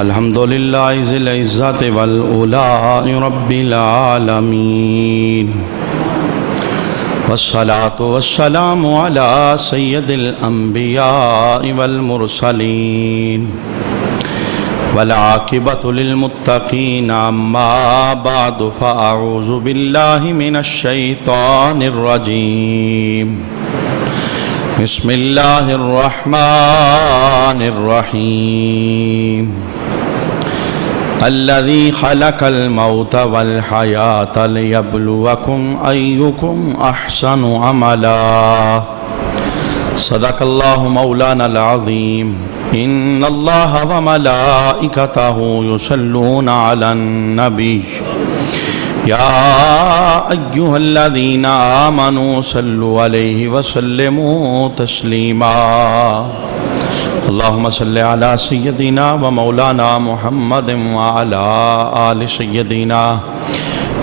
الحمد لله ذي العزة والعلاء رب العالمين، والصلاة والسلام على سيد الأنبياء والمرسلين، والعاقبة للمتقين. أما بعد فأعوذ بالله من الشيطان الرجيم. بسم الله الرحمن الرحيم. الذي خلق الموت والحياة ليبلوكم أيكم أحسن عملا. صدق الله مولانا العظيم. إن الله وملائكته يصلون على النبي يا أيها الذين آمنوا صلوا عليه وسلموا تسليما. اللهم صل على سيدنا ومولانا محمد وعلى آل سيدنا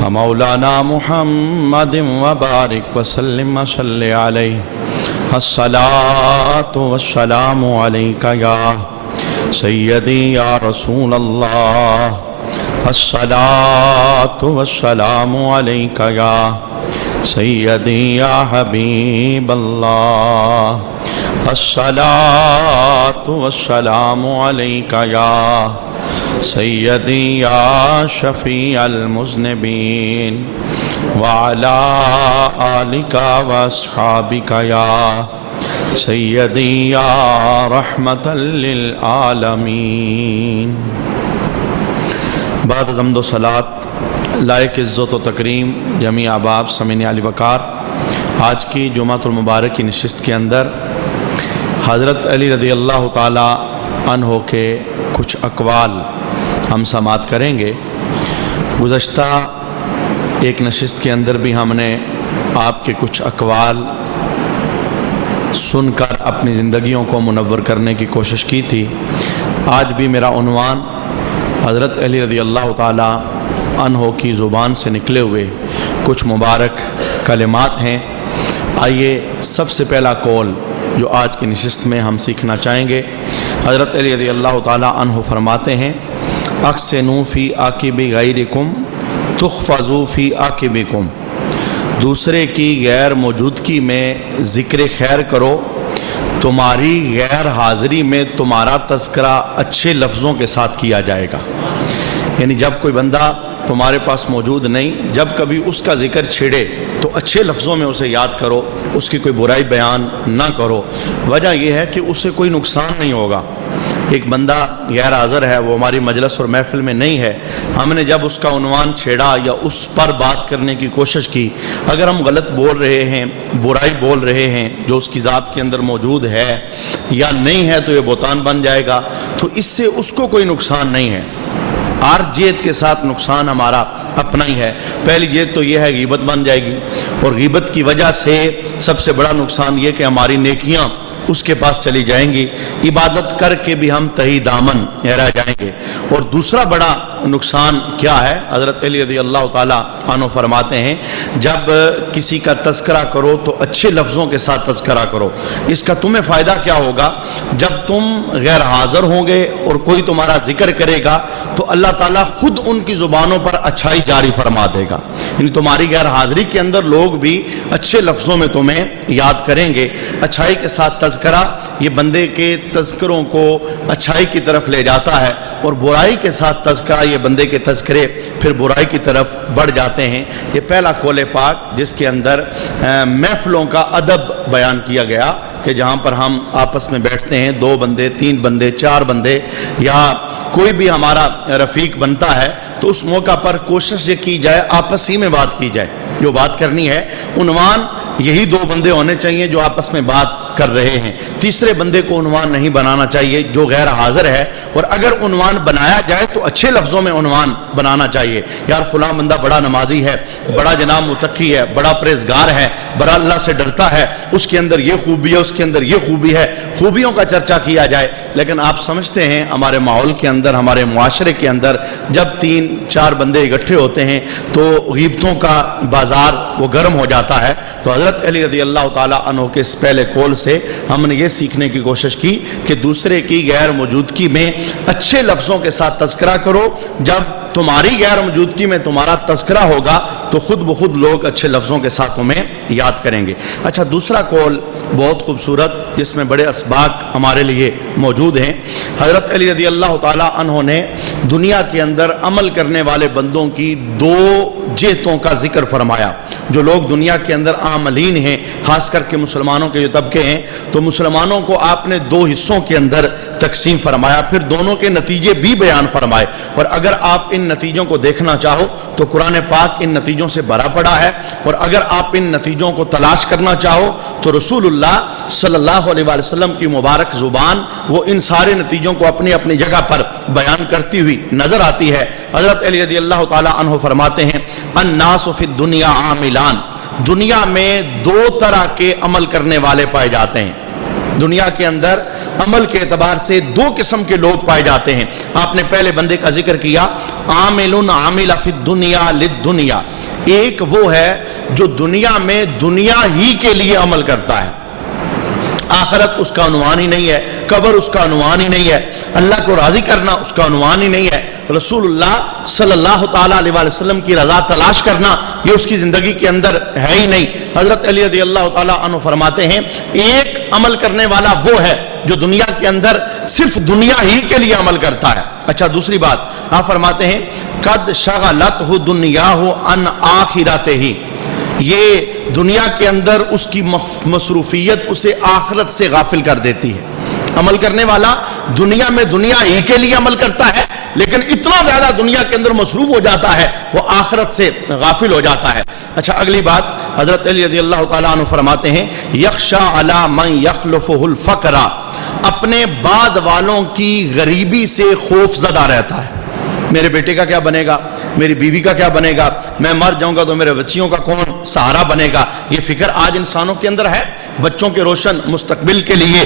ومولانا محمد وبارك وسلم وصل عليه. الصلاة والسلام عليك يا سيدي يا رسول الله. الصلاة والسلام عليك يا سيدي يا حبيب الله. الصلاة والسلام عليك يا سيدي يا شفيع المذنبين، وعلى آلك وأصحابك يا سيدي يا رحمة للعالمين. بعد حمد و صلاۃ لائق عزت و تکریم جمیع احباب سامعین علی وقار، آج کی جمعۃ المبارک کی نشست کے اندر حضرت علی رضی اللہ تعالی عنہ کے کچھ اقوال ہم سماعت کریں گے. گزشتہ ایک نشست کے اندر بھی ہم نے آپ کے کچھ اقوال سن کر اپنی زندگیوں کو منور کرنے کی کوشش کی تھی. آج بھی میرا عنوان حضرت علی رضی اللہ تعالی عنہ کی زبان سے نکلے ہوئے کچھ مبارک کلمات ہیں. آئیے سب سے پہلا قول جو آج کی نشست میں ہم سیکھنا چاہیں گے، حضرت علی رضی اللہ تعالی عنہ فرماتے ہیں: احسنوا فی عاقب غیرکم تحفظوا فی عاقبکم. دوسرے کی غیر موجودگی میں ذکر خیر کرو، تمہاری غیر حاضری میں تمہارا تذکرہ اچھے لفظوں کے ساتھ کیا جائے گا. یعنی جب کوئی بندہ تمہارے پاس موجود نہیں، جب کبھی اس کا ذکر چھڑے تو اچھے لفظوں میں اسے یاد کرو، اس کی کوئی برائی بیان نہ کرو. وجہ یہ ہے کہ اس سے کوئی نقصان نہیں ہوگا. ایک بندہ غیر حاضر ہے، وہ ہماری مجلس اور محفل میں نہیں ہے، ہم نے جب اس کا عنوان چھیڑا یا اس پر بات کرنے کی کوشش کی، اگر ہم غلط بول رہے ہیں، برائی بول رہے ہیں جو اس کی ذات کے اندر موجود ہے یا نہیں ہے، تو یہ بہتان بن جائے گا. تو اس سے اس کو کوئی نقصان نہیں ہے. ہر جیت کے ساتھ نقصان ہمارا اپنا ہی ہے. پہلی جیت تو یہ ہے غیبت بن جائے گی، اور غیبت کی وجہ سے سب سے بڑا نقصان یہ کہ ہماری نیکیاں اس کے پاس چلی جائیں گی، عبادت کر کے بھی ہم تہی دامن رہ جائیں گے. اور دوسرا بڑا نقصان کیا ہے؟ حضرت علی رضی اللہ تعالیٰ عنہ فرماتے ہیں جب کسی کا تذکرہ کرو تو اچھے لفظوں کے ساتھ تذکرہ کرو. اس کا تمہیں فائدہ کیا ہوگا؟ جب تم غیر حاضر ہوں گے اور کوئی تمہارا ذکر کرے گا تو اللہ تعالیٰ خود ان کی زبانوں پر اچھائی جاری فرما دے گا. یعنی تمہاری غیر حاضری کے اندر لوگ بھی اچھے لفظوں میں تمہیں یاد کریں گے. اچھائی کے ساتھ تذکرہ یہ بندے کے تذکروں کو اچھائی کی طرف لے جاتا ہے، اور برائی کے ساتھ تذکرہ یہ بندے کے تذکرے پھر برائی کی طرف بڑھ جاتے ہیں. یہ پہلا قول پاک جس کے اندر محفلوں کا ادب بیان کیا گیا کہ جہاں پر ہم آپس میں بیٹھتے ہیں، 2 بندے 3 بندے 4 بندے یا کوئی بھی ہمارا رفیق بنتا ہے، تو اس موقع پر کوشش یہ کی جائے آپس ہی میں بات کی جائے. جو بات کرنی ہے عنوان یہی 2 بندے ہونے چاہیے جو آپس میں بات کر رہے ہیں. تیسرے بندے کو عنوان نہیں بنانا چاہیے جو غیر حاضر ہے، اور اگر عنوان بنایا جائے تو اچھے لفظوں میں عنوان بنانا چاہیے. یار فلاں بندہ بڑا نمازی ہے، بڑا جناب متقی ہے، بڑا پرہیزگار ہے، بڑا اللہ سے ڈرتا ہے، اس کے اندر یہ خوبی ہے، اس کے اندر یہ خوبی ہے، خوبیوں کا چرچا کیا جائے. لیکن آپ سمجھتے ہیں ہمارے ماحول کے اندر، ہمارے معاشرے کے اندر جب 3-4 بندے اکٹھے ہوتے ہیں تو غیبتوں کا بازار وہ گرم ہو جاتا ہے. تو حضرت علی رضی اللہ تعالیٰ عنہ کے اس پہلے قول سے ہم نے یہ سیکھنے کی کوشش کی کہ دوسرے کی غیر موجودگی میں اچھے لفظوں کے ساتھ تذکرہ کرو. جب تمہاری غیر موجودگی میں تمہارا تذکرہ ہوگا تو خود بخود لوگ اچھے لفظوں کے ساتھ تمہیں یاد کریں گے. اچھا، دوسرا قول بہت خوبصورت جس میں بڑے اسباق ہمارے لیے موجود ہیں. حضرت علی رضی اللہ تعالیٰ عنہ نے دنیا کے اندر عمل کرنے والے بندوں کی دو جہتوں کا ذکر فرمایا. جو لوگ دنیا کے اندر عاملین ہیں، خاص کر کے مسلمانوں کے جو طبقے ہیں، تو مسلمانوں کو آپ نے دو حصوں کے اندر تقسیم فرمایا، پھر دونوں کے نتیجے بھی بیان فرمائے. اور اگر آپ ان نتیجوں کو دیکھنا چاہو تو قرآن پاک ان نتیجوں سے بھرا پڑا ہے، اور اگر آپ ان نتیجوں کو تلاش کرنا چاہو تو رسول اللہ صلی اللہ علیہ وسلم کی مبارک زبان وہ ان سارے نتیجوں کو اپنی اپنی جگہ پر بیان کرتی ہوئی نظر آتی ہے. حضرت علی رضی اللہ تعالی عنہ فرماتے ہیں الناس فی الدنیا عاملان، دنیا میں دو طرح کے عمل کرنے والے پائے جاتے ہیں. دنیا کے اندر عمل کے اعتبار سے دو قسم کے لوگ پائے جاتے ہیں. آپ نے پہلے بندے کا ذکر کیا، عامل عامل فی الدنیا للدنیا. ایک وہ ہے جو دنیا میں دنیا ہی کے لیے عمل کرتا ہے، آخرت اس کا عنوان ہی نہیں ہے، قبر اس کا عنوان ہی نہیں ہے، اللہ کو راضی کرنا اس کا عنوان ہی نہیں ہے، رسول اللہ صلی اللہ تعالیٰ علیہ وسلم کی رضا تلاش کرنا یہ اس کی زندگی کے اندر ہے ہی نہیں. حضرت علی رضی اللہ تعالیٰ عنہ فرماتے ہیں ایک عمل کرنے والا وہ ہے جو دنیا کے اندر صرف دنیا ہی کے لیے عمل کرتا ہے. اچھا، دوسری بات آپ فرماتے ہیں قد شغلتہ دنیاہ عن آخرتہ، یہ دنیا کے اندر اس کی مصروفیت اسے آخرت سے غافل کر دیتی ہے. عمل کرنے والا دنیا میں دنیا ہی کے لیے عمل کرتا ہے، لیکن اتنا زیادہ دنیا کے اندر مصروف ہو جاتا ہے وہ آخرت سے غافل ہو جاتا ہے. اچھا، اگلی بات حضرت علی رضی اللہ تعالیٰ عنہ فرماتے ہیں یخشى علی من یخلفہ الفقر، اپنے بعد والوں کی غریبی سے خوف زدہ رہتا ہے. میرے بیٹے کا کیا بنے گا، میری بیوی کا کیا بنے گا، میں مر جاؤں گا تو میرے بچیوں کا کون سہارا بنے گا. یہ فکر آج انسانوں کے اندر ہے. بچوں کے روشن مستقبل کے لیے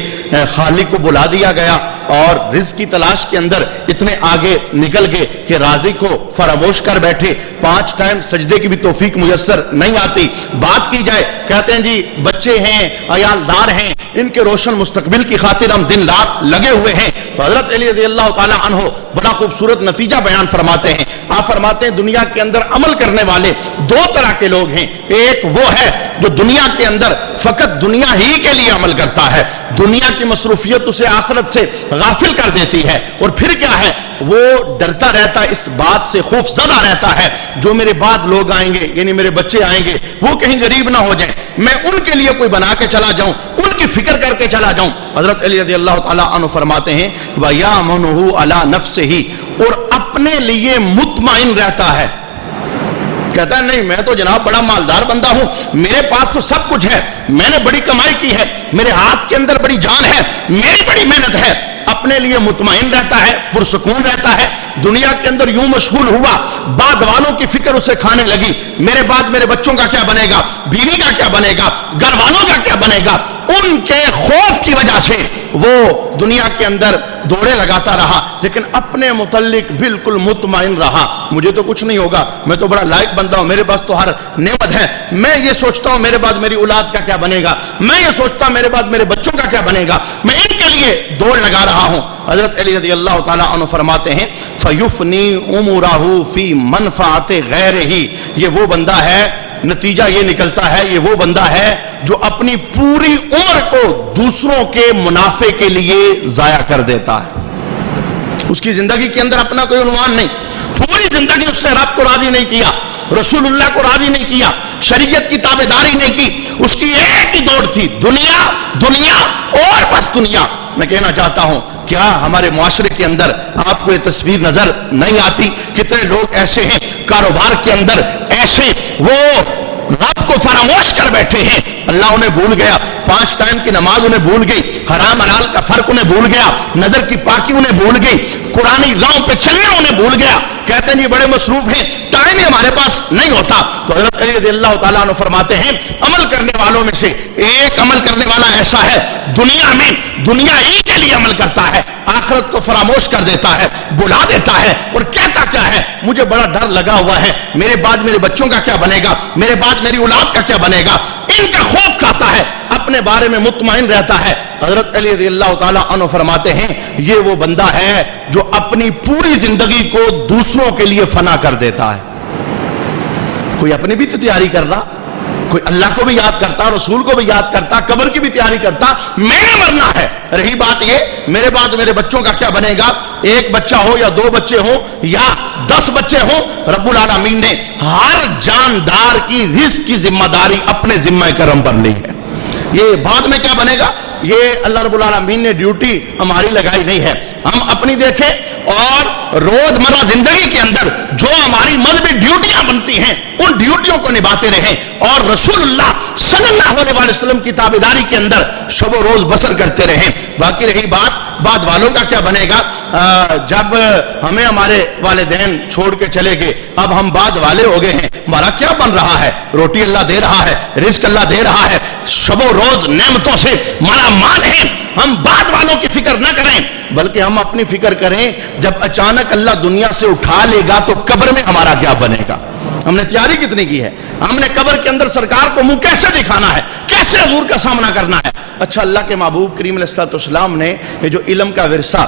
خالق کو بلا دیا گیا اور رزق کی تلاش کے اندر اتنے آگے نکل گئے کہ رازق کو فراموش کر بیٹھے. 5 ٹائم سجدے کی بھی توفیق میسر نہیں آتی. بات کی جائے کہتے ہیں جی بچے ہیں، عیالدار ہیں، ان کے روشن مستقبل کی خاطر ہم دن رات لگے ہوئے ہیں. تو حضرت علی رضی اللہ تعالی عنہ بڑا خوبصورت نتیجہ بیان فرماتے ہیں. آپ فرماتے ہیں دنیا کے اندر عمل کرنے والے دو طرح کے لوگ ہیں. ایک وہ ہے جو دنیا کے اندر فقط دنیا ہی کے لیے عمل کرتا ہے، دنیا کی مصروفیت اسے آخرت سے غافل کر دیتی ہے. اور پھر کیا ہے، وہ ڈرتا رہتا ہے، اس بات سے خوف زدہ رہتا ہے جو میرے بعد لوگ آئیں گے، یعنی میرے بچے آئیں گے، وہ کہیں غریب نہ ہو جائیں، میں ان کے لیے کوئی بنا کے چلا جاؤں، ان کی فکر کر کے چلا جاؤں. حضرت علی رضی اللہ تعالیٰ عنہ فرماتے ہیں وَيَأْمُنُهُ عَلَى نَفْسِهِ، اور اپنے لیے مطمئن رہتا ہے. کہتا ہے نہیں میں تو جناب بڑا مالدار بندہ ہوں، میرے پاس تو سب کچھ ہے، میں نے بڑی کمائی کی ہے، میرے ہاتھ کے اندر بڑی جان ہے، میری بڑی محنت ہے. اپنے لیے مطمئن رہتا ہے، پرسکون رہتا ہے. دنیا کے اندر یوں مشغول ہوا، بعد والوں کی فکر اسے کھانے لگی، میرے بعد میرے بچوں کا کیا بنے گا، بیوی کا کیا بنے گا، گھر والوں کا کیا بنے گا. ان کے خوف کی وجہ سے وہ دنیا کے اندر دوڑے لگاتا رہا، لیکن اپنے متعلق بالکل مطمئن رہا. مجھے تو کچھ نہیں ہوگا، میں تو بڑا لائق بندہ ہوں، میرے پاس تو ہر نعمت ہے. میں یہ سوچتا ہوں میرے بعد میری اولاد کا کیا بنے گا، میں یہ سوچتا ہوں میرے بعد میرے بچوں کا کیا بنے گا، میں ان کے لیے دوڑ لگا رہا ہوں. حضرت علی رضی اللہ تعالیٰ عنہ فرماتے ہیں فَيُفْنِي أُمُورَهُ فِي مَنْفَعَةِ غَيْرِهِ، یہ وہ بندہ ہے، نتیجہ یہ نکلتا ہے یہ وہ بندہ ہے جو اپنی پوری عمر کو دوسروں کے منافع کے لیے ضائع کر دیتا ہے. اس کی زندگی کے اندر اپنا کوئی عنوان نہیں، پوری زندگی اس نے رب کو راضی نہیں کیا، رسول اللہ کو راضی نہیں کیا، شریعت کی تابعداری نہیں کی. اس کی ایک ہی دوڑ تھی، دنیا دنیا اور بس دنیا. میں کہنا چاہتا ہوں کیا ہمارے معاشرے کے اندر آپ کو یہ تصویر نظر نہیں آتی؟ کتنے لوگ ایسے ہیں کاروبار کے اندر ایسے وہ رب کو فراموش کر بیٹھے ہیں، اللہ انہیں بھول گیا، 5 ٹائم کی نماز انہیں بھول گئی، حرام حلال کا فرق انہیں بھول گیا، نظر کی پاکی انہیں بھول گئی، قرآنی راہوں پہ چلنا انہیں بھول گیا. کہتے ہیں یہ بڑے مصروف ہیں، ٹائم ہی ہمارے پاس نہیں ہوتا. تو حضرت علی رضی اللہ تعالیٰ عنہ فرماتے ہیں عمل کرنے والوں میں سے ایک عمل کرنے والا ایسا ہے دنیا میں دنیا ہی کے لیے عمل کرتا ہے، آخرت کو فراموش کر دیتا ہے، بلا دیتا ہے اور کہتا کیا ہے مجھے بڑا ڈر لگا ہوا ہے، میرے بعد میرے بچوں کا کیا بنے گا، میرے بعد میری اولاد کا کیا بنے گا. دین کا خوف کھاتا ہے، اپنے بارے میں مطمئن رہتا ہے۔ حضرت علی رضی اللہ تعالیٰ عنہ فرماتے ہیں یہ وہ بندہ ہے جو اپنی پوری زندگی کو دوسروں کے لیے فنا کر دیتا ہے۔ کوئی اپنی بھی تیاری کر رہا، کوئی اللہ کو بھی یاد کرتا، رسول کو بھی یاد کرتا، قبر کی بھی تیاری کرتا، میں نے مرنا ہے۔ رہی بات یہ میرے بعد میرے بچوں کا کیا بنے گا، ایک بچہ ہو یا 2 بچے ہوں یا 10 بچے ہوں، رب العالمین نے ہر جاندار کی رزق کی ذمہ داری اپنے ذمہ کرم پر لی ہے۔ یہ بعد میں کیا بنے گا، یہ اللہ رب العالمین نے ڈیوٹی ہماری لگائی نہیں ہے، ہم اپنی دیکھیں اور روزمرہ زندگی کے اندر جو ہماری مذہبی ڈیوٹیاں بنتی ہیں ان ڈیوٹیوں کو نبھاتے رہیں اور رسول اللہ صلی اللہ علیہ وسلم کی تابعداری کے اندر شب و روز بسر کرتے رہیں۔ باقی رہی بات بعد والوں کا کیا بنے گا، جب ہمیں ہمارے والدین چھوڑ کے چلے گئے، اب ہم بعد والے ہو گئے ہیں، ہمارا کیا بن رہا ہے، روٹی اللہ دے رہا ہے، رزق اللہ دے رہا ہے، شب و روز نعمتوں سے مالا مال ہیں، ہم بعد والوں کی فکر نہ کریں بلکہ ہم اپنی فکر کریں جب اچانک اللہ دنیا سے اٹھا لے گا تو قبر میں ہمارا کیا بنے گا۔ ہم نے تیاری کتنی کی ہے، ہم نے قبر کے اندر سرکار کو منہ کیسے دکھانا ہے، کیسے حضور کا سامنا کرنا ہے۔ اچھا، اللہ کے محبوب کریم علیہ السلام نے یہ جو علم کا ورثہ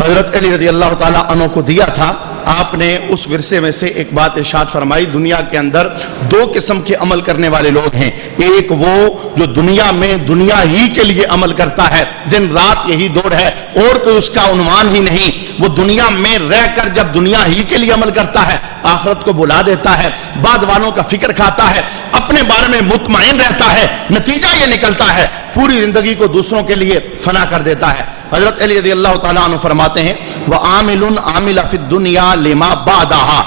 حضرت علی رضی اللہ تعالیٰ عنہ کو دیا تھا، آپ نے اس ورثے میں سے ایک بات ارشاد فرمائی، دنیا کے اندر 2 قسم کے عمل کرنے والے لوگ ہیں، ایک وہ جو دنیا میں دنیا ہی کے لیے عمل کرتا ہے، دن رات یہی دوڑ ہے اور کوئی اس کا عنوان ہی نہیں، وہ دنیا میں رہ کر جب دنیا ہی کے لیے عمل کرتا ہے آخرت کو بلا دیتا ہے، بعد والوں کا فکر کھاتا ہے، اپنے بارے میں مطمئن رہتا ہے، نتیجہ یہ نکلتا ہے پوری زندگی کو دوسروں کے لیے فنا کر دیتا ہے۔ حضرت علی رضی اللہ تعالیٰ عنہ فرماتے ہیں وَعَامِلٌ عَامِلَ فِي الدُّنْيَا لِمَا بَعْدَهَا،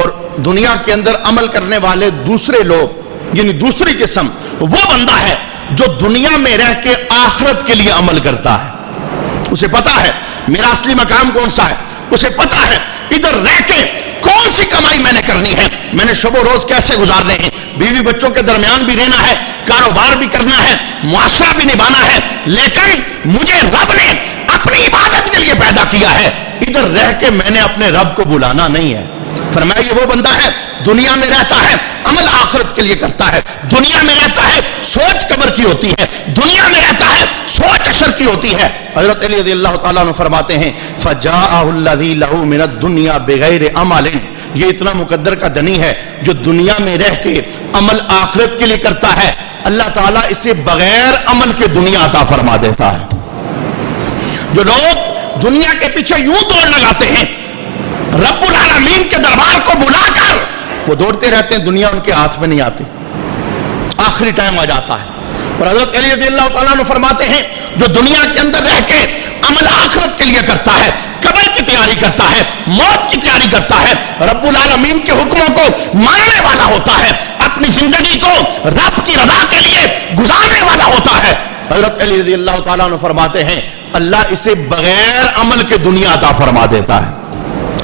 اور دنیا کے اندر عمل کرنے والے دوسرے لوگ یعنی دوسری قسم وہ بندہ ہے جو دنیا میں رہ کے آخرت کے لیے عمل کرتا ہے، اسے پتا ہے میرا اصلی مقام کون سا ہے، اسے پتا ہے ادھر رہ کے کون سی کمائی میں نے کرنی ہے، میں نے شب و روز کیسے گزارنے ہیں، بیوی بچوں کے درمیان بھی رہنا ہے، کاروبار بھی کرنا ہے، معاشرہ بھی نبھانا ہے، لیکن مجھے رب نے اپنی عبادت کے لیے پیدا کیا ہے، ادھر رہ کے میں نے اپنے رب کو بلانا نہیں ہے۔ فرمایا یہ وہ بندہ ہے دنیا میں رہتا ہے عمل آخرت کے لیے کرتا ہے، دنیا میں رہتا ہے سوچ قبر کی ہوتی ہے، دنیا میں رہتا ہے سوچ حشر کی ہوتی ہے۔ حضرت علی رضی اللہ تعالیٰ عنہ فرماتے ہیں فَجَاءَهُ الَّذِي لَهُ مِنَ الدُّنْيَا بِغَيْرِ عَمَلٍ، یہ اتنا مقدر کا دنی ہے جو دنیا میں رہ کے عمل آخرت کے لیے کرتا ہے، اللہ تعالیٰ اسے بغیر عمل کے دنیا عطا فرما دیتا ہے۔ جو لوگ دنیا کے پیچھے یوں دوڑ لگاتے ہیں، رب العالمین کے دربار کو بلا کر وہ دوڑتے رہتے ہیں، دنیا ان کے ہاتھ میں نہیں آتی، آخری ٹائم آ جاتا ہے۔ اور حضرت علی رضی اللہ تعالیٰ عنہ فرماتے ہیں جو دنیا کے اندر رہ کے عمل آخرت کے لیے کرتا ہے، قبر کی تیاری کرتا ہے، موت کی تیاری کرتا ہے، رب العالمین کے حکموں کو ماننے والا ہوتا ہے، اپنی زندگی کو رب کی رضا کے لیے گزارنے والا ہوتا ہے، حضرت علی رضی اللہ تعالیٰ عنہ فرماتے ہیں اللہ اسے بغیر عمل کے دنیا عطا فرما دیتا ہے،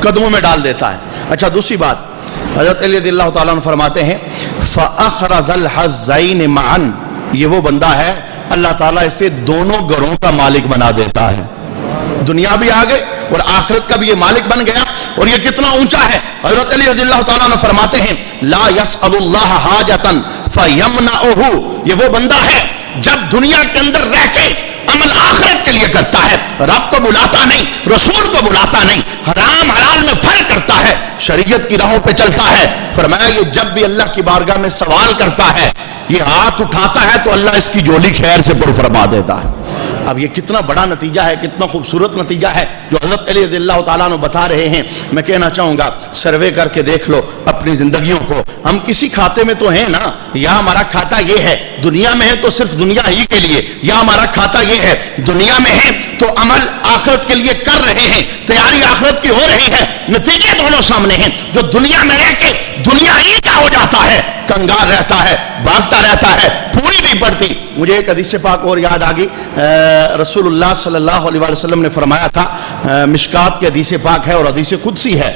قدموں میں ڈال دیتا ہے۔ اچھا، دوسری بات حضرت علی رضی اللہ تعالیٰ عنہ فرماتے ہیں فَأَخْرَزَ الْحَزَّيْنِ مَعًا، یہ وہ بندہ ہے اللہ تعالیٰ اسے دونوں گھروں کا مالک بنا دیتا ہے، دنیا بھی آ گئے اور آخرت کا بھی یہ مالک بن گیا، اور یہ کتنا اونچا ہے۔ حضرت علی رضی اللہ تعالیٰ عنہ فرماتے ہیں لا يسأل اللہ حاجتاً فیمنعہ، یہ وہ بندہ ہے جب دنیا کے اندر رہ کے عمل آخرت کے لیے کرتا ہے، رب کو بلاتا نہیں، رسول کو بلاتا نہیں، حرام حلال میں فرق کرتا ہے، شریعت کی راہوں پہ چلتا ہے، فرمایا یہ جب بھی اللہ کی بارگاہ میں سوال کرتا ہے، یہ ہاتھ اٹھاتا ہے تو اللہ اس کی جولی خیر سے پر فرما دیتا ہے۔ اب یہ کتنا بڑا نتیجہ ہے، کتنا خوبصورت نتیجہ ہے جو حضرت علی رضی اللہ تعالیٰ عنہ بتا رہے ہیں۔ میں کہنا چاہوں گا سروے کر کے دیکھ لو اپنی زندگیوں کو، ہم کسی کھاتے میں تو ہیں نا، یا ہمارا کھاتا یہ ہے دنیا میں ہے تو صرف دنیا ہی کے لیے، یا ہمارا کھاتا یہ ہے دنیا میں ہے تو عمل آخرت کے لیے کر رہے ہیں، تیاری آخرت کی ہو رہی ہے، نتیجے دونوں سامنے ہیں۔ جو دنیا میں رہ کے دنیا ہی کا ہو جاتا ہے، کنگار رہتا ہے، بھاگتا رہتا ہے، پوری نہیں پڑتی۔ مجھے ایک حدیث پاک اور یاد آ گئی، رسول اللہ صلی اللہ علیہ وسلم نے فرمایا تھا، مشکات کی حدیث پاک ہے اور حدیث قدسی ہے،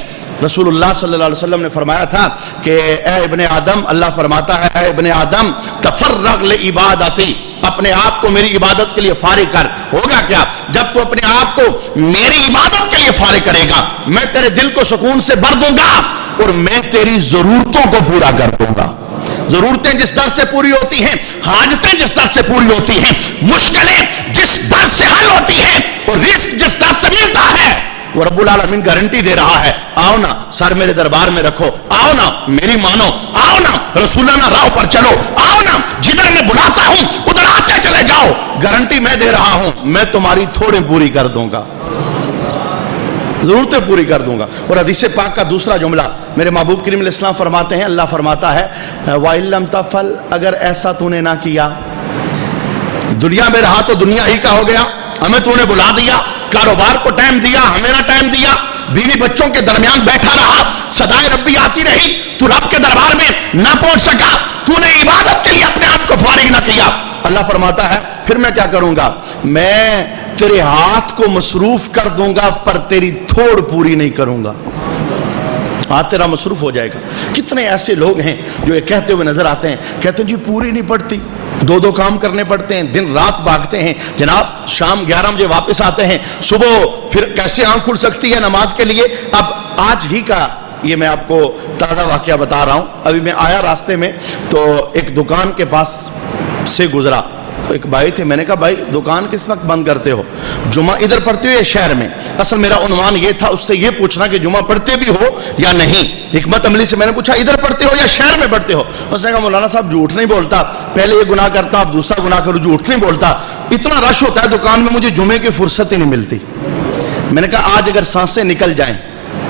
رسول اللہ صلی اللہ علیہ وسلم نے فرمایا تھا کہ اے ابن آدم، اللہ فرماتا ہے اے ابن آدم تفرغ لعبادتی، اپنے آپ کو میری عبادت کے لیے فارغ کر۔ ہوگا کیا جب تو اپنے آپ کو میری عبادت کے لیے فارغ کرے گا، میں تیرے دل کو سکون سے بھر دوں گا اور میں تیری ضرورتوں کو پورا کر دوں گا۔ ضرورتیں جس در سے پوری ہوتی ہیں، حاجتیں جس در سے پوری ہوتی ہیں، مشکلیں جس در سے حل ہوتی ہیں، اور رزق جس در سے ملتا ہے، وہ رب العالمین گارنٹی دے رہا ہے، آؤ نا سر میرے دربار میں رکھو، آؤ نا میری مانو، آؤ نا رسولانہ راہ پر چلو، آؤ نا جدھر میں بلاتا ہوں ادھر آتے چلے جاؤ، گارنٹی میں دے رہا ہوں، میں تمہاری تھوڑے پوری کر دوں گا، ضرورتیں پوری کر دوں گا۔ اور حدیث پاک کا دوسرا جملہ میرے محبوب کریم علیہ السلام فرماتے ہیں، اللہ فرماتا ہے وَإِن لَمْ تَفْعَلْ، اگر ایسا تو نے نہ کیا، دنیا میں رہا تو دنیا ہی کا ہو گیا، ہمیں تو نے بلا دیا، کاروبار کو ٹائم دیا، ہمیں نہ ٹائم دیا، بیوی بچوں کے درمیان بیٹھا رہا، صدائے ربی آتی رہی، تو رب کے دربار میں نہ پہنچ سکا، تو نے عبادت کے لیے اپنے آپ کو فارغ نہ کیا، اللہ فرماتا ہے پھر میں کیا کروں گا، میں تیرے ہاتھ کو مصروف کر دوں گا پر تیری تھوڑ پوری نہیں کروں گا، ہاتھ تیرا مصروف ہو جائے گا۔ کتنے ایسے لوگ ہیں جو یہ کہتے ہوئے نظر آتے ہیں، کہتے ہیں جی پوری نہیں پڑتی، دو کام کرنے پڑتے ہیں، دن رات بھاگتے ہیں، جناب شام 11 بجے واپس آتے ہیں، صبح پھر کیسے آنکھ کھل سکتی ہے نماز کے لیے۔ اب آج ہی کا یہ میں آپ کو تازہ واقعہ بتا رہا ہوں، ابھی میں آیا راستے میں تو ایک دکان کے پاس سے گزرا، تو ایک بھائی تھے، میں نے کہا بھائی دکان کس وقت بند کرتے ہو، جمعہ ادھر پڑھتے ہو یا شہر میں؟ اصل میرا عنوان یہ تھا اس سے یہ پوچھنا کہ جمعہ پڑھتے بھی ہو یا نہیں۔ حکمت عملی سے میں نے پوچھا ادھر پڑھتے ہو یا شہر میں پڑھتے ہو؟ اس نے کہا مولانا صاحب جھوٹ نہیں بولتا، پہلے یہ گناہ کرتا اب دوسرا گناہ کروں، جھوٹ نہیں بولتا، اتنا رش ہوتا ہے دکان میں مجھے جمعے کی فرصت ہی نہیں ملتی۔ میں نے کہا آج اگر سانسیں نکل جائیں،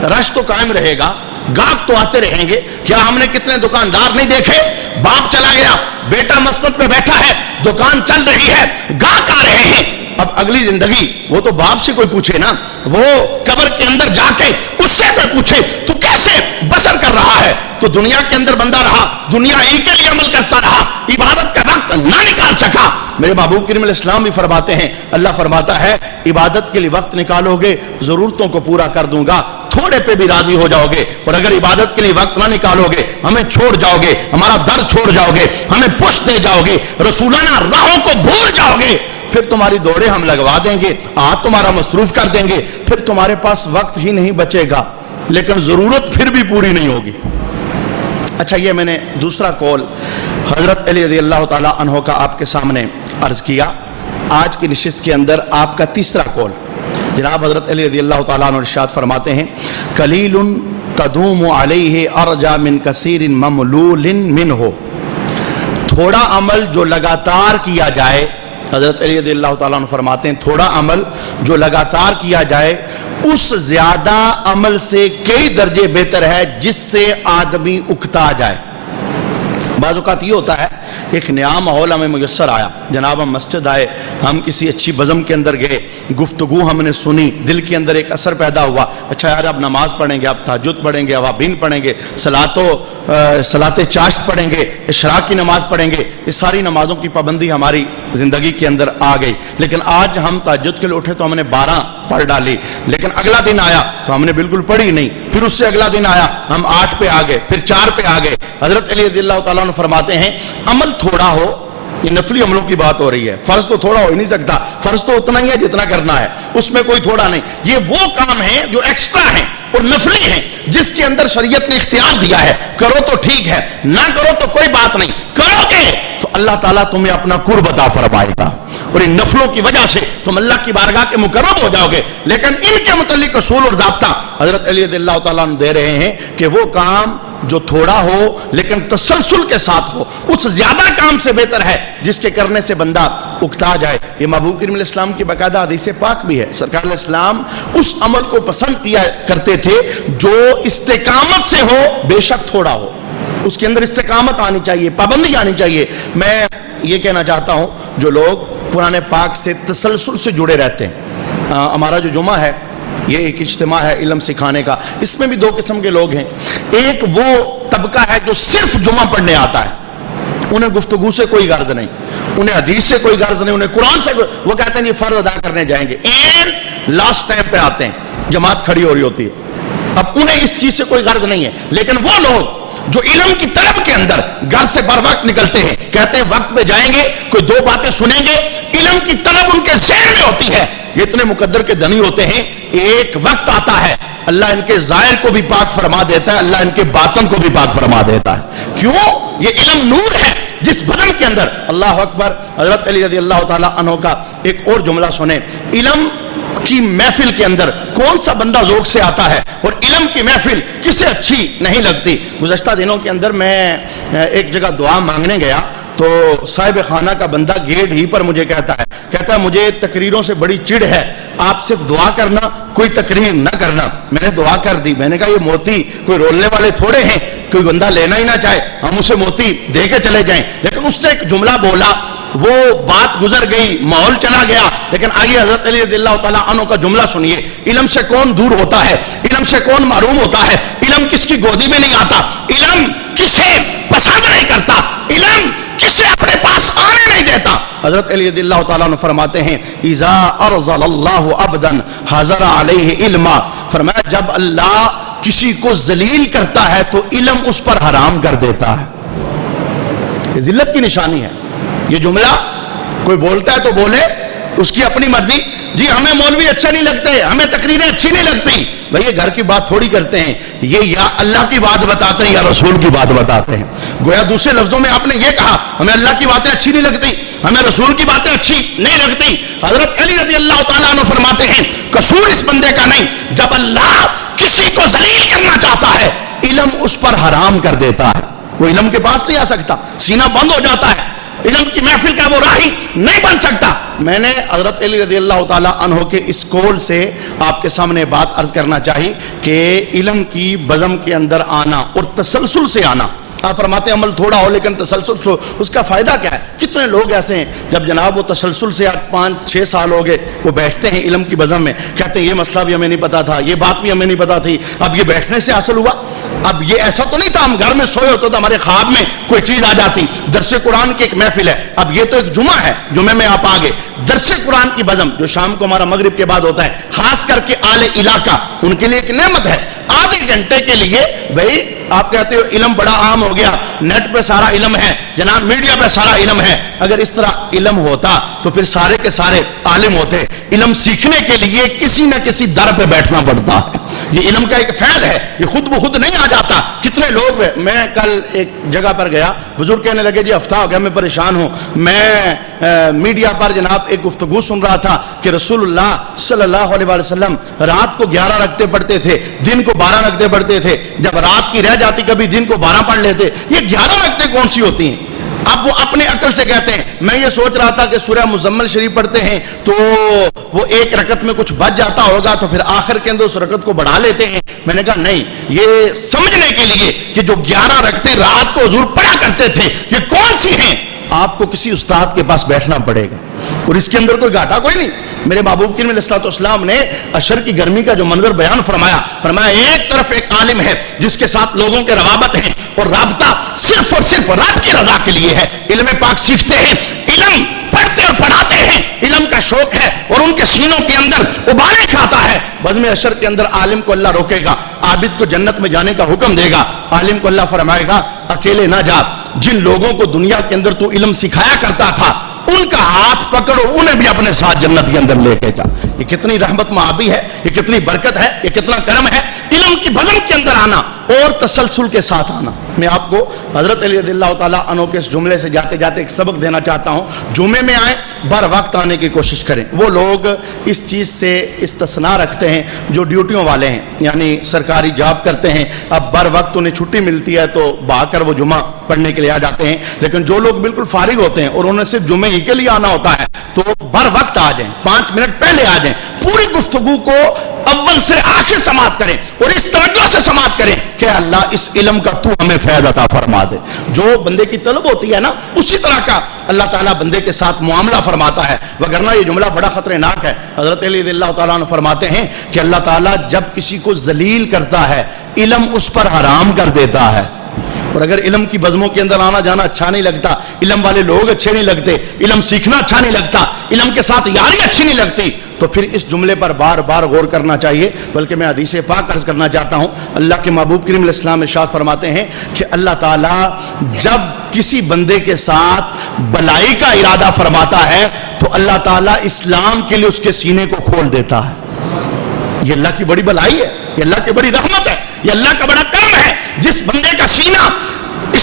رش تو قائم رہے گا، گاہک تو آتے رہیں گے، کیا ہم نے کتنے دکاندار نہیں دیکھے، باپ چلا گیا، بیٹا مسجد پہ بیٹھا ہے، دکان چل رہی ہے، گاہک آ رہے ہیں، اب اگلی زندگی وہ تو باپ سے کوئی پوچھے نا، وہ قبر کے اندر جا کے اس سے کوئی پوچھے تو کیسے بسر کر رہا ہے، تو دنیا کے اندر بندہ رہا، دنیا ہی کے لیے عمل کرتا رہا، عبادت کا وقت نہ نکال سکا۔ میرے محبوب کریم علیہ السلام بھی فرماتے ہیں، اللہ فرماتا ہے عبادت کے لیے وقت نکالو گے ضرورتوں کو پورا کر دوں گا، تھوڑے پہ بھی راضی ہو جاؤ گے، اور اگر عبادت کے لیے وقت نہ نکالو گے، ہمیں چھوڑ جاؤ گے، ہمارا در چھوڑ جاؤ گے، ہمیں پشت دے جاؤ گے، رسولانہ راہوں کو بھول جاؤ گے، پھر تمہاری دوڑیں ہم لگوا دیں گے، ہاتھ تمہارا مصروف کر دیں گے، پھر تمہارے پاس وقت ہی نہیں بچے گا، لیکن ضرورت پھر بھی پوری نہیں ہوگی۔ اچھا یہ میں نے دوسرا قول حضرت علی رضی اللہ تعالیٰ عنہ کا آپ کے سامنے عرض کیا، آج کی نشست کے اندر آپ کا تیسرا قول، جناب حضرت علی رضی اللہ تعالیٰ عنہ ارشاد فرماتے ہیں قلیل تدوم علیہ ارجا من کثیر مملول منہ، تھوڑا عمل جو لگاتار کیا جائے، حضرت علی رضی اللہ تعالیٰ عنہ فرماتے ہیں تھوڑا عمل جو لگاتار کیا جائے اس زیادہ عمل سے کئی درجے بہتر ہے جس سے آدمی اکتا جائے۔ بعض اوقات یہ ہوتا ہے ایک نیا ماحول ہمیں میسر آیا، جناب ہم مسجد آئے، ہم کسی اچھی بزم کے اندر گئے، گفتگو ہم نے سنی، دل کے اندر ایک اثر پیدا ہوا، اچھا یار اب نماز پڑھیں گے، اب تہجد پڑھیں گے، اوابین پڑھیں گے، صلاۃ چاشت پڑھیں گے، اشراق کی نماز پڑھیں گے، یہ ساری نمازوں کی پابندی ہماری زندگی کے اندر آ گئی، لیکن آج ہم تہجد کے لیے اٹھے تو ہم نے 12 پڑھ ڈالی، لیکن اگلا دن آیا تو ہم نے بالکل پڑھی نہیں، پھر اس سے اگلا دن آیا ہم 8 پہ آ گئے، پھر 4 پہ آ گئے۔ حضرت علی رضی اللہ تعالیٰ عنہ فرماتے ہیں عمل تھوڑا ہو، یہ نفلی عملوں کی بات ہو رہی ہے، فرض تو تھوڑا ہو ہی نہیں سکتا، فرض تو اتنا ہی ہے جتنا کرنا ہے، اس میں کوئی تھوڑا نہیں، یہ وہ کام ہیں جو ایکسٹرا ہیں اور نفلی ہیں جس کے اندر شریعت نے اختیار دیا ہے، کرو تو ٹھیک ہے، نہ کرو تو کوئی بات نہیں، کرو گے تو اللہ تعالیٰ تمہیں اپنا قرب عطا فرمائے گا، اور ان نفلوں کی وجہ سے تم اللہ کی بارگاہ کے مقرب ہو جاؤ گے، لیکن ان کے متعلق اصول اور ضابطہ حضرت علی رضی اللہ تعالیٰ عنہ دے رہے ہیں کہ وہ کام جو تھوڑا ہو لیکن تسلسل کے ساتھ ہو اس زیادہ کام سے بہتر ہے جس کے کرنے سے بندہ اکتا جائے۔ یہ محبوب کریم علیہ السلام کی باقاعدہ حدیث پاک بھی ہے، سرکار علیہ السلام اس عمل کو پسند کیا کرتے تھے جو استقامت سے ہو، بے شک تھوڑا ہو، اس کے اندر استقامت آنی چاہیے، پابندی آنی چاہیے۔ میں یہ کہنا چاہتا ہوں جو لوگ قرآن پاک سے تسلسل سے جڑے رہتے ہیں، ہمارا جو جمعہ ہے یہ ایک اجتماع ہے علم سکھانے کا، اس میں بھی 2 قسم کے لوگ ہیں، ایک وہ طبقہ ہے جو صرف جمعہ پڑھنے آتا ہے، انہیں گفتگو سے کوئی غرض نہیں، انہیں حدیث سے کوئی غرض نہیں، انہیں قرآن سے وہ کہتے ہیں یہ فرض ادا کرنے جائیں گے، لاسٹ ٹائم پہ آتے ہیں، جماعت کھڑی ہو رہی ہوتی ہے، اب انہیں اس چیز سے کوئی غرض نہیں ہے۔ لیکن وہ لوگ جو علم کی طلب کے اندر گھر سے بر وقت نکلتے ہیں، کہتے ہیں وقت پہ جائیں گے، کوئی 2 باتیں سنیں گے، علم کی طلب ان کے ذہن میں ہوتی ہے، یہ اتنے مقدر کے دھنی ہوتے ہیں، ایک وقت آتا ہے اللہ ان کے ظاہر کو بھی پاک فرما دیتا ہے، اللہ ان کے باطن کو بھی پاک فرما دیتا ہے۔ کیوں؟ یہ علم نور ہے جس بدن کے اندر. اللہ اکبر. حضرت علی رضی اللہ تعالیٰ عنہ کا ایک اور جملہ سنیں. علم کی محفل کے اندر کون سا بندہ ذوق سے آتا ہے اور علم کی محفل کسے اچھی نہیں لگتی. گزشتہ دنوں کے اندر میں ایک جگہ دعا مانگنے گیا تو صاحب خانہ کا بندہ گیٹ ہی پر مجھے کہتا ہے مجھے تقریروں سے بڑی چڑ ہے, آپ صرف دعا کرنا, کوئی تقریر نہ کرنا. میں نے دعا کر دی. میں نے کہا یہ موتی کوئی رولنے والے تھوڑے ہیں, کوئی بندہ لینا ہی نہ چاہے ہم اسے موتی دے کے چلے جائیں. لیکن اس نے ایک جملہ بولا, وہ بات گزر گئی, ماحول چلا گیا. لیکن آئیے حضرت علی رضی اللہ تعالیٰ عنہ کا جملہ سنیے. علم سے کون دور ہوتا ہے, علم سے کون محروم ہوتا ہے, علم کس کی گودی میں نہیں آتا, علم کسے پسند نہیں کرتا, علم کسے اپنے پاس آنے نہیں دیتا. حضرت علی رضی اللہ تعالیٰ عنہ فرماتے ہیں اذا ارزل اللہ عبدا حضر علیہ علما. فرمایا جب اللہ کسی کو ذلیل کرتا ہے تو علم اس پر حرام کر دیتا ہے. یہ ذلت کی نشانی ہے. یہ جملہ کوئی بولتا ہے تو بولے, اس کی اپنی مرضی. جی ہمیں مولوی اچھا نہیں لگتے, ہمیں تقریریں اچھی نہیں لگتی. بھئی یہ گھر کی بات تھوڑی کرتے ہیں, یہ یا اللہ کی بات بتاتے ہیں یا رسول کی بات بتاتے ہیں. گویا دوسرے لفظوں میں آپ نے یہ کہا ہمیں اللہ کی باتیں اچھی نہیں لگتی, ہمیں رسول کی باتیں اچھی نہیں لگتی. حضرت علی رضی اللہ تعالیٰ عنہ فرماتے ہیں قصور اس بندے کا نہیں, جب اللہ کسی کو ذلیل کرنا چاہتا ہے علم اس پر حرام کر دیتا ہے. وہ علم کے پاس نہیں آ سکتا, سینہ بند ہو جاتا ہے, علم کی محفل کا وہ راہی نہیں بن سکتا. میں نے حضرت علی رضی اللہ تعالیٰ عنہ کے اس قول سے آپ کے سامنے بات عرض کرنا چاہی کہ علم کی بزم کے اندر آنا اور تسلسل سے آنا. آپ فرماتے ہیں عمل تھوڑا ہو لیکن تسلسل سے اس کا فائدہ کیا ہے. کتنے لوگ ایسے ہیں جب جناب وہ تسلسل سے 5-6 سال ہو گئے, وہ بیٹھتے ہیں علم کی بزم میں, کہتے ہیں یہ مسئلہ بھی ہمیں نہیں پتا تھا, یہ بات بھی ہمیں نہیں پتا تھی, اب یہ بیٹھنے سے حاصل ہوا. اب یہ ایسا تو نہیں تھا ہم گھر میں سوئے ہوتے تو ہمارے خواب میں کوئی چیز آ جاتی. درس قرآن کی ایک محفل ہے, اب یہ تو ایک جمعہ ہے, جمعے میں آپ آگے. درس قرآن کی بزم جو شام کو ہمارا مغرب کے بعد ہوتا ہے, خاص کر کے اہل علاقہ ان کے لیے ایک نعمت ہے. آدھے گھنٹے کے لیے بھئی آپ کہتے ہو علم بڑا عام ہو گیا, نیٹ پہ سارا علم ہے جناب, میڈیا پہ سارا علم ہے. اگر اس طرح علم ہوتا تو پھر سارے کے سارے عالم ہوتے. علم سیکھنے کے لیے کسی نہ کسی در پہ بیٹھنا پڑتا ہے. یہ علم کا ایک فیض ہے, یہ خود بخود نہیں آ جاتا. کتنے لوگ میں کل ایک جگہ پر گیا, بزرگ کہنے لگے جی ہفتہ ہو گیا میں پریشان ہوں. میں میڈیا پر جناب ایک گفتگو سن رہا تھا کہ رسول اللہ صلی اللہ علیہ وسلم رات کو 11 رکعتیں پڑھتے تھے, دن کو 12 رکعتیں پڑھتے تھے. جب رات کی رہ جاتی کبھی دن کو 12 پڑھ لیتے. یہ 11 رکعتیں کون سی ہوتی ہیں؟ اب وہ اپنے عقل سے کہتے ہیں. میں یہ سوچ رہا تھا کہ سورہ مزمل شریف پڑھتے ہیں تو وہ ایک رکعت میں کچھ بچ جاتا ہوگا تو پھر آخر کے اندر اس رکعت کو بڑھا لیتے ہیں. میں نے کہا نہیں, یہ سمجھنے کے لیے کہ جو 11 رکعتیں رات کو حضور پڑھا کرتے تھے یہ کون سی ہیں, آپ کو کسی استاد کے پاس بیٹھنا پڑے گا اور اس کے اندر کوئی گھاٹا کوئی نہیں. میرے محبوب کریم علیہ الصلوۃ والسلام نے عشر کی گرمی کا جو منظر بیان فرمایا ایک طرف ایک عالم ہے جس کے ساتھ لوگوں کے روابط ہیں اور رابطہ صرف اور صرف رب کی رضا کے لیے ہے. علم پاک سیکھتے ہیں, علم پڑھتے اور پڑھاتے ہیں, علم کا شوق ہے اور ان کے سینوں کے اندر ابالے کھاتا ہے. بزم عشر کے اندر عالم کو اللہ روکے گا, عابد کو جنت میں جانے کا حکم دے گا. عالم کو اللہ فرمائے گا اکیلے نہ جا, جن لوگوں کو دنیا کے اندر تو علم سکھایا کرتا تھا ان کا ہاتھ پکڑو, انہیں بھی اپنے ساتھ جنت کے اندر لے کے جا. یہ کتنی رحمت معابی ہے, یہ کتنی برکت ہے, یہ کتنا کرم ہے. علم کی بزم کے اندر آنا اور تسلسل کے ساتھ آنا. میں آپ کو حضرت علی رضی اللہ تعالیٰ عنہ کے اس جملے سے جاتے جاتے ایک سبق دینا چاہتا ہوں. جمعے میں آئیں, بر وقت آنے کی کوشش کریں. وہ لوگ اس چیز سے استثناء رکھتے ہیں جو ڈیوٹیوں والے ہیں, یعنی سرکاری جاب کرتے ہیں, اب بر وقت انہیں چھٹی ملتی ہے تو بھاگ کر وہ جمعہ پڑھنے کے لیے آ جاتے ہیں. لیکن جو لوگ بالکل فارغ ہوتے ہیں اور انہیں صرف جمعے ہی کے لیے آنا ہوتا ہے تو بر وقت آ جائیں, 5 منٹ پہلے آ جائیں. پوری گفتگو کو اول سے آخر سماعت کریں اور اس توجہ سے سماعت کریں کہ اللہ اس علم کا تو ہمیں فیض عطا فرما دے. جو بندے کی طلب ہوتی ہے نا اسی طرح کا اللہ تعالیٰ بندے کے ساتھ معاملہ فرماتا ہے, وگرنہ یہ جملہ بڑا خطرناک ہے. حضرت علی رضی اللہ تعالیٰ عنہ فرماتے ہیں کہ اللہ تعالیٰ جب کسی کو ذلیل کرتا ہے علم اس پر حرام کر دیتا ہے. اور اگر علم کی بزموں کے اندر آنا جانا اچھا نہیں لگتا, علم والے لوگ اچھے نہیں لگتے, علم سیکھنا اچھا نہیں لگتا, علم کے ساتھ یاری اچھی نہیں لگتی, تو پھر اس جملے پر بار بار غور کرنا چاہیے. بلکہ میں حدیث پاک عرض کرنا چاہتا ہوں. اللہ کے محبوب کریم علیہ السلام ارشاد فرماتے ہیں کہ اللہ تعالیٰ جب کسی بندے کے ساتھ بلائی کا ارادہ فرماتا ہے تو اللہ تعالیٰ اسلام کے لیے اس کے سینے کو کھول دیتا ہے. یہ اللہ کی بڑی بلائی ہے, یہ اللہ کی بڑی رحمت ہے, یہ اللہ کا بڑا کرم ہے. جس بندے کا سینہ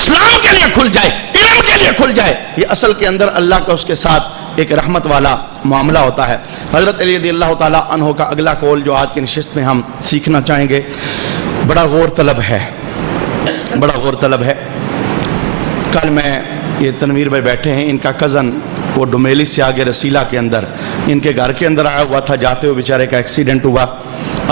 اسلام کے لیے کھل جائے، علم کے لیے کھل جائے، یہ اصل کے اندر اللہ کا اس کے ساتھ ایک رحمت والا معاملہ ہوتا ہے۔ حضرت علی رضی اللہ تعالیٰ عنہ کا اگلا قول جو آج کی نشست میں ہم سیکھنا چاہیں گے، بڑا غور طلب ہے، بڑا غور طلب ہے۔ کل میں یہ تنویر بھائی بیٹھے ہیں، ان کا کزن وہ ڈومیلی سے آگے رسیلہ کے اندر ان کے گھر کے اندر آیا ہوا تھا، جاتے ہوئے بیچارے کا ایکسیڈنٹ ہوا،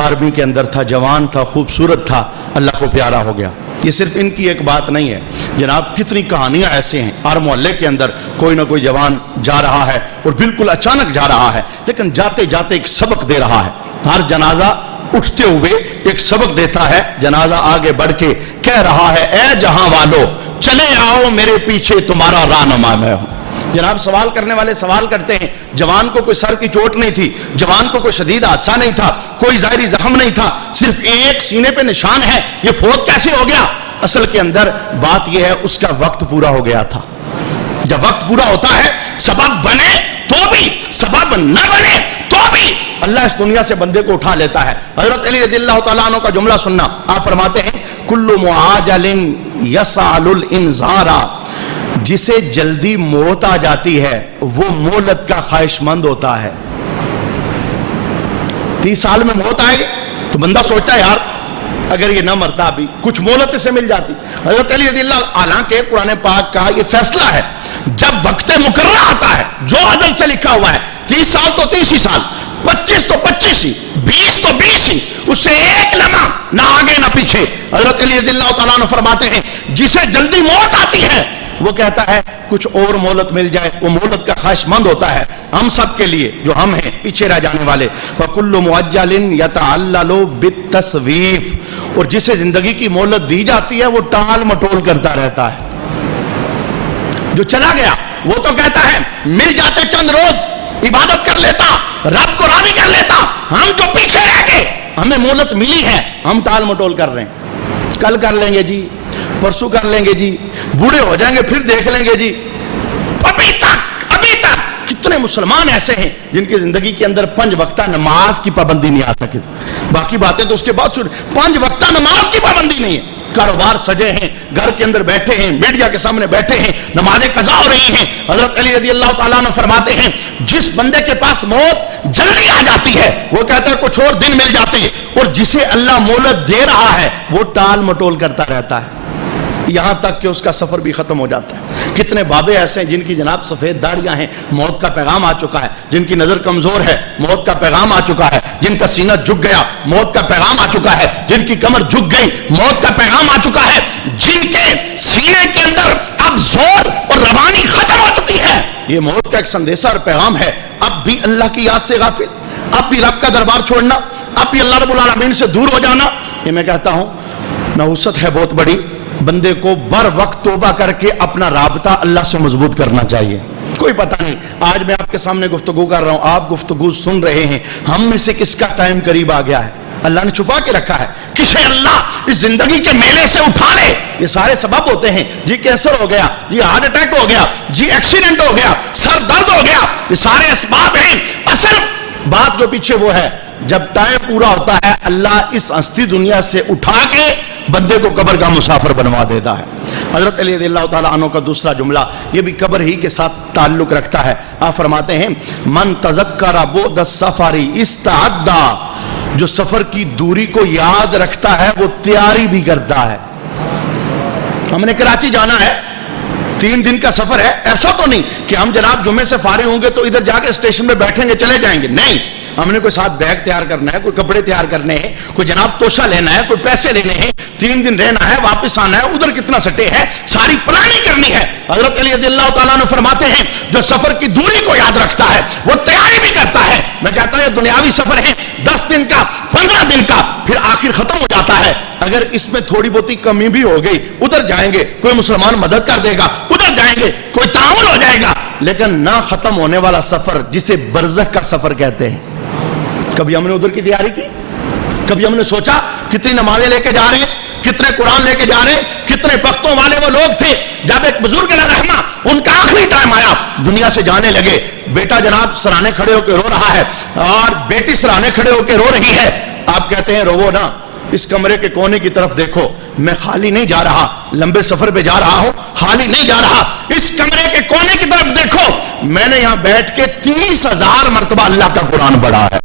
آرمی کے اندر تھا، جوان تھا، خوبصورت تھا، اللہ کو پیارا ہو گیا۔ یہ صرف ان کی ایک بات نہیں ہے جناب، کتنی کہانیاں ایسے ہیں، ہر محلے کے اندر کوئی نہ کوئی جوان جا رہا ہے اور بالکل اچانک جا رہا ہے، لیکن جاتے جاتے ایک سبق دے رہا ہے۔ ہر جنازہ اٹھتے ہوئے ایک سبق دیتا ہے، جنازہ آگے بڑھ کے کہہ رہا ہے، اے جہاں والو چلے آؤ میرے پیچھے تمہارا رہنما میں ہوں۔ جناب سوال کرنے والے سوال کرتے ہیں، جوان کو کوئی سر کی چوٹ نہیں تھی، جوان کو کوئی شدید حادثہ نہیں تھا، کوئی ظاہری زخم نہیں تھا، صرف ایک سینے پہ نشان ہے، یہ فوت کیسے ہو گیا؟ اصل کے اندر بات یہ ہے، اس کا وقت پورا ہو گیا تھا۔ جب وقت پورا ہوتا ہے، سبب بنے تو بھی، سبب نہ بنے تو بھی اللہ اس دنیا سے بندے کو اٹھا لیتا ہے۔ حضرت علی رضی اللہ تعالیٰ عنہ کا جملہ سننا، آپ فرماتے ہیں، کل معاجل یسعل الانذار، جسے جلدی موت آ جاتی ہے وہ مہلت کا خواہش مند ہوتا ہے۔ 30 سال میں موت آئے تو بندہ سوچتا ہے، یار اگر یہ نہ مرتا ابھی کچھ مہلت سے مل جاتی۔ حضرت علی رضی اللہ، حالانکہ قرآن پاک کا یہ فیصلہ ہے، جب وقت مقررہ آتا ہے جو ازل سے لکھا ہوا ہے، 30 سال تو 30 ہی سال، 25 تو 25 ہی، 20 تو 20 ہی، اس سے ایک لمحہ نہ آگے نہ پیچھے۔ حضرت علی رضی اللہ تعالیٰ عنہ فرماتے ہیں، جسے جلدی موت آتی ہے وہ کہتا ہے کچھ اور مہلت مل جائے، وہ مہلت کا خواہش مند ہوتا ہے۔ ہم سب کے لیے جو ہم ہیں پیچھے رہ جانے والے، وَكُلُّ مُعَجَّلٍ يَتَعَلَّلُ بِالتَّسْوِيفِ، اور جسے زندگی کی مہلت دی جاتی ہے وہ ٹال مٹول کرتا رہتا ہے۔ جو چلا گیا وہ تو کہتا ہے مل جاتے چند روز، عبادت کر لیتا، رب کو راضی کر لیتا، ہم جو پیچھے رہ گئے ہمیں مہلت ملی ہے، ہم ٹال مٹول کر رہے ہیں، کل کر لیں گے جی، پرسوں کر لیں گے جی، بوڑھے ہو جائیں گے پھر دیکھ لیں گے جی۔ ابھی تک کتنے مسلمان ایسے ہیں جن کی زندگی کے اندر 5 وقتہ نماز کی پابندی نہیں آ سکی، باقی باتیں تو اس کے بعد 5 وقتہ نماز کی پابندی نہیں ہے، کاروبار سجے ہیں، گھر کے اندر بیٹھے ہیں، میڈیا کے سامنے بیٹھے ہیں، نمازیں قضا ہو رہی ہیں۔ حضرت علی رضی اللہ تعالیٰ عنہ فرماتے ہیں، جس بندے کے پاس موت جلدی آ جاتی ہے وہ کہتا ہے کچھ اور دن مل جاتے ہیں، اور جسے اللہ مہلت دے رہا ہے وہ ٹال مٹول کرتا رہتا ہے، یہاں تک کہ اس کا سفر بھی ختم ہو جاتا ہے۔ کتنے بابے ایسے ہیں جن کی جناب سفید داڑیاں ہیں، موت کا پیغام آ چکا ہے، جن کی نظر کمزور ہے، موت کا پیغام آ چکا ہے، جن کا سینہ جھک گیا، موت کا پیغام آ چکا ہے، جن کی کمر جھک گئی، موت کا پیغام آ چکا ہے، جن کے سینے کے اندر اب زور اور روانی ختم ہو چکی ہے، یہ موت کا ایک سندیشہ اور پیغام ہے۔ اب بھی اللہ کی یاد سے غافل، اب بھی رب کا دربار چھوڑنا، اب بھی اللہ رب العالمین سے دور ہو جانا، یہ میں کہتا ہوں نحوست ہے بہت بڑی۔ بندے کو بر وقت توبہ کر کے اپنا رابطہ اللہ سے مضبوط کرنا چاہیے۔ کوئی پتہ نہیں، آج میں آپ کے سامنے گفتگو کر رہا ہوں، آپ گفتگو سن رہے ہیں، ہم میں سے کس کا ٹائم قریب آ گیا ہے، اللہ نے چھپا کے رکھا ہے، کسے اللہ اس زندگی کے میلے سے اٹھا لے۔ یہ سارے سبب ہوتے ہیں، جی کینسر ہو گیا، جی ہارٹ اٹیک ہو گیا، جی ایکسیڈنٹ ہو گیا، سر درد ہو گیا، یہ سارے اسباب ہیں۔ اصل بات جو پیچھے وہ ہے، جب ٹائم پورا ہوتا ہے اللہ اس ہستی دنیا سے اٹھا کے بندے کو قبر کا مسافر بنوا دیتا ہے۔ حضرت علی رضی اللہ تعالیٰ عنہ کا دوسرا جملہ یہ بھی قبر ہی کے ساتھ تعلق رکھتا ہے، آپ فرماتے ہیں، من تذکر بعد السفر استعد، جو سفر کی دوری کو یاد رکھتا ہے وہ تیاری بھی کرتا ہے۔ ہم نے کراچی جانا ہے، 3 دن کا سفر ہے، ایسا تو نہیں کہ ہم جناب جمعے سے فارغ ہوں گے تو ادھر جا کے اسٹیشن پہ بیٹھیں گے چلے جائیں گے، نہیں، ہم نے کوئی ساتھ بیگ تیار کرنا ہے، کوئی کپڑے تیار کرنے ہیں، کوئی جناب توشہ لینا ہے، کوئی پیسے لینے ہیں، 3 دن رہنا ہے، واپس آنا ہے، ادھر کتنا سٹے ہے، ساری پلاننگ کرنی ہے۔ حضرت علی رضی اللہ تعالیٰ عنہ فرماتے ہیں، جو سفر کی دوری کو یاد رکھتا ہے وہ تیاری بھی کرتا ہے۔ میں کہتا ہوں یہ دنیاوی سفر ہے، 10 دن کا، 15 دن کا، پھر آخر ختم ہو جاتا ہے۔ اگر اس میں تھوڑی بہت کمی بھی ہو گئی، ادھر جائیں گے، کوئی مسلمان مدد کر دے گا، ادھر جائیں گے، کوئی تعاون ہو جائے گا، لیکن نہ ختم ہونے والا سفر جسے برزخ کا سفر کہتے ہیں۔ کبھی ہم نے ادھر کی تیاری کی، کبھی ہم نے سوچا کتنی نمازیں لے کے جا رہے ہیں، کتنے قرآن لے کے جا رہے ہیں، کتنے پختوں والے وہ لوگ تھے، جب ایک بزرگ علیہ رحمہ ان کا آخری ٹائم آیا، دنیا سے جانے لگے، بیٹا جناب سرانے کھڑے ہو کے رو رہا ہے اور بیٹی سرانے کھڑے ہو کے رو رہی ہے، آپ کہتے ہیں رو نا، اس کمرے کے کونے کی طرف دیکھو، میں خالی نہیں جا رہا، لمبے سفر پہ جا رہا ہوں، خالی نہیں جا رہا۔ اس کمرے کے کونے کی طرف دیکھو، میں نے یہاں بیٹھ کے 30,000 مرتبہ اللہ کا قرآن پڑھا ہے۔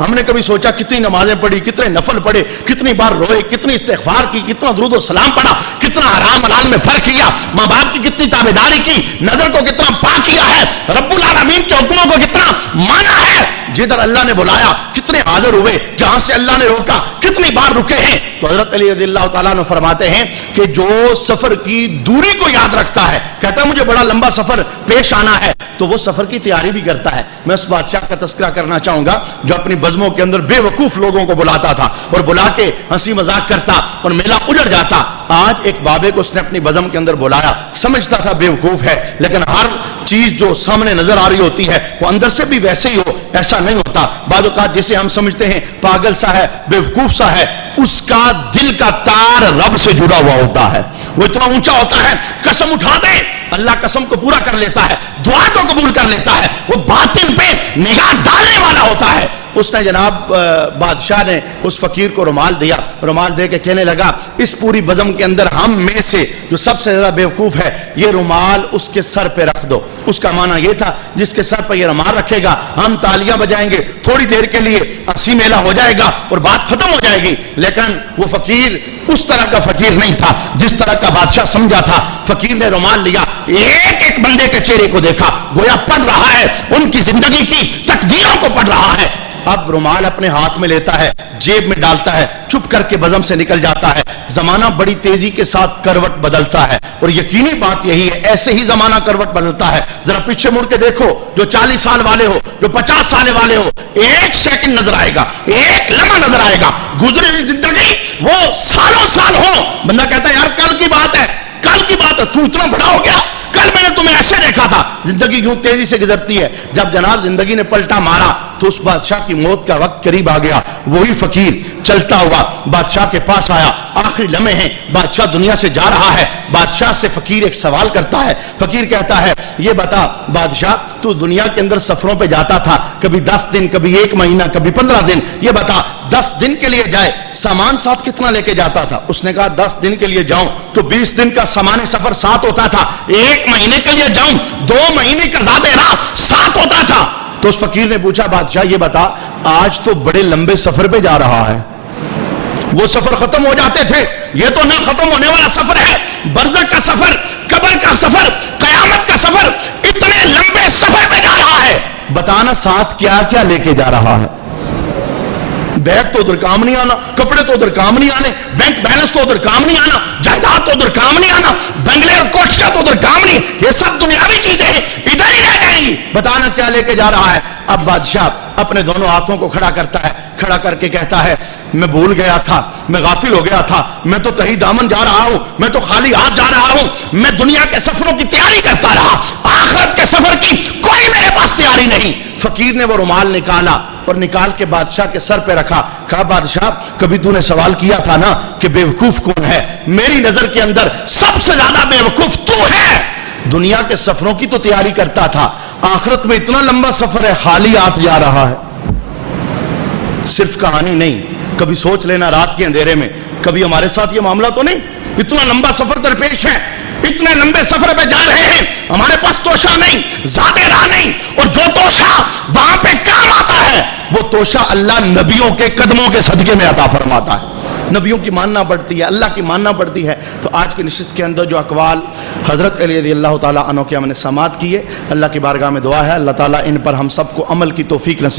ہم نے کبھی سوچا کتنی نمازیں پڑھی، کتنے نفل پڑھے، کتنی بار روئے، کتنی استغفار کی، کتنا درود و سلام پڑھا، کتنا حرام حلال میں فرق کیا، ماں باپ کی کتنی تابعداری کی، نظر کو کتنا پاک کیا ہے، رب العالمین کے حکموں کو کتنا مانا ہے، جدھر اللہ نے بلایا کتنے حاضر ہوئے، جہاں سے اللہ نے روکا کتنی بار رکے ہیں۔ تو حضرت علی رضی اللہ تعالیٰ عنہ فرماتے ہیں کہ جو سفر کی دوری کو یاد رکھتا ہے، کہتا ہے مجھے بڑا لمبا سفر پیش آنا ہے، تو وہ سفر کی تیاری بھی کرتا ہے۔ میں اس بادشاہ کا تذکرہ کرنا چاہوں گا جو اپنی بزموں کے اندر بے وقوف لوگوں کو بلاتا تھا اور بلا کے ہنسی مذاق کرتا اور میلہ اجڑ جاتا۔ آج ایک بابے کو اس نے اپنی بزم کے اندر بلایا، سمجھتا تھا بے وقوف ہے، لیکن ہر چیز جو سامنے نظر آ رہی ہوتی ہے وہ اندر سے بھی ویسے ہی ہو، ایسا نہیں ہوتا۔ بعض اوقات جسے ہم سمجھتے ہیں پاگل سا ہے، بے وقوف سا ہے، اس کا دل کا تار رب سے جڑا ہوا ہوتا ہے، وہ اتنا اونچا ہوتا ہے، قسم اٹھا دے اللہ قسم کو پورا کر لیتا ہے، دعا کو قبول کر لیتا ہے، وہ باطن پہ نگاہ ڈالنے والا ہوتا ہے۔ اس نے جناب بادشاہ نے اس فقیر کو رومال دیا، رومال دے کے کہنے لگا اس پوری بزم کے اندر ہم میں سے جو سب سے زیادہ بیوقوف ہے یہ رومال اس کے سر پہ رکھ دو۔ اس کا معنی یہ تھا جس کے سر پہ یہ رومال رکھے گا ہم تالیاں بجائیں گے، تھوڑی دیر کے لیے ہنسی میلہ ہو جائے گا اور بات ختم ہو جائے گی۔ لیکن وہ فقیر اس طرح کا فقیر نہیں تھا جس طرح کا بادشاہ سمجھا تھا۔ فقیر نے رومال لیا، ایک ایک بندے کے چہرے کو دیکھا، گویا پڑھ رہا ہے ان کی زندگی کی تقدیروں کو پڑھ رہا ہے۔ اب رومال اپنے ہاتھ میں لیتا ہے، جیب میں ڈالتا ہے، چپ کر کے بزم سے نکل جاتا ہے۔ زمانہ بڑی تیزی کے ساتھ کروٹ بدلتا ہے اور یقینی بات یہی ہے ایسے ہی زمانہ کروٹ بدلتا ہے۔ ذرا پیچھے مڑ کے دیکھو، جو 40 سال والے ہو، جو 50 سال والے ہو، ایک سیکنڈ نظر آئے گا، ایک لمحہ نظر آئے گا، گزری ہوئی زندگی وہ سالوں سال ہو۔ بندہ کہتا ہے یار کل کی بات ہے، کل کی بات ہے، تو اتنا بڑا ہو گیا، کل میں نے تمہیں ایسے دیکھا تھا۔ زندگی یوں تیزی سے گزرتی ہے۔ جب جناب زندگی نے پلٹا مارا تو اس بادشاہ کی موت کا وقت قریب آ گیا۔ وہی فقیر چلتا ہوا بادشاہ کے پاس آیا، آخری لمحے ہیں، بادشاہ دنیا سے جا رہا ہے۔ بادشاہ سے فقیر ایک سوال کرتا ہے۔ فقیر کہتا ہے یہ بتا بادشاہ تو دنیا کے اندر سفروں پہ جاتا تھا، کبھی 10 دن، کبھی 1 مہینہ، کبھی 15 دن، یہ بتا 10 دن کے لیے جائے سامان ساتھ کتنا لے کے جاتا تھا؟ اس نے کہا 10 دن کے لیے جاؤں تو 20 دن کا سامان سفر ساتھ ہوتا تھا، 1 مہینے کے لیے جاؤں 2 مہینے کا زیادہ راہ ساتھ ہوتا تھا۔ تو اس فقیر نے پوچھا بادشاہ یہ بتا آج تو بڑے لمبے سفر پہ جا رہا ہے، وہ سفر ختم ہو جاتے تھے، یہ تو نہ ختم ہونے والا سفر ہے، برزخ کا سفر، قبر کا سفر، قیامت کا سفر، اتنے لمبے سفر پہ جا رہا ہے، بتانا ساتھ کیا کیا لے کے جا رہا ہے؟ بیگ تو ادھر کام نہیں آنا، کپڑے تو ادھر کام نہیں آنے، بینک بیلنس تو ادھر کام نہیں آنا، جائیداد تو ادھر کام نہیں آنا، بنگلے اور کوٹھیاں تو ادھر کام نہیں، یہ سب دنیاوی چیزیں ہیں، ادھر ہی رہ جائیں گی، بتانا کیا لے کے جا رہا ہے؟ اب بادشاہ اپنے دونوں ہاتھوں کو کھڑا کرتا ہے، کھڑا کر کے کہتا ہے میں بھول گیا تھا، میں غافل ہو گیا تھا، میں تو تہی دامن جا رہا ہوں، میں تو خالی ہاتھ جا رہا ہوں، میں دنیا کے سفروں کی تیاری کرتا رہا، آخرت کے سفر کی کوئی میرے پاس تیاری نہیں۔ فقیر نے وہ رومال نکالا اور نکال کے بادشاہ کے سر پہ رکھا، کہا بادشاہ کبھی تو نے سوال کیا تھا نا کہ بے وقوف کون ہے؟ میری نظر کے اندر سب سے زیادہ بے وقوف تو ہے۔ دنیا کے سفروں کی تو تیاری کرتا تھا، آخرت میں اتنا لمبا سفر ہے خالی ہاتھ جا رہا ہے۔ صرف کہانی نہیں، کبھی سوچ لینا رات کے اندھیرے میں کبھی ہمارے ساتھ یہ معاملہ تو نہیں؟ اتنا لمبا سفر درپیش ہے، اتنے لمبے سفر پہ جا رہے ہیں، ہمارے پاس توشہ نہیں، زیادہ راہ نہیں، اور جو توشہ وہاں پہ کام آتا ہے وہ توشہ اللہ نبیوں کے قدموں کے صدقے میں عطا فرماتا ہے۔ نبیوں کی ماننا پڑتی ہے، اللہ کی ماننا پڑتی ہے۔ تو آج کی نشست کے اندر جو اقوال حضرت علی رضی اللہ تعالیٰ عنہ کے ہم نے سماعت کی ہے، اللہ کی بارگاہ میں دعا ہے اللہ تعالیٰ ان پر ہم سب کو عمل کی توفیق نصیب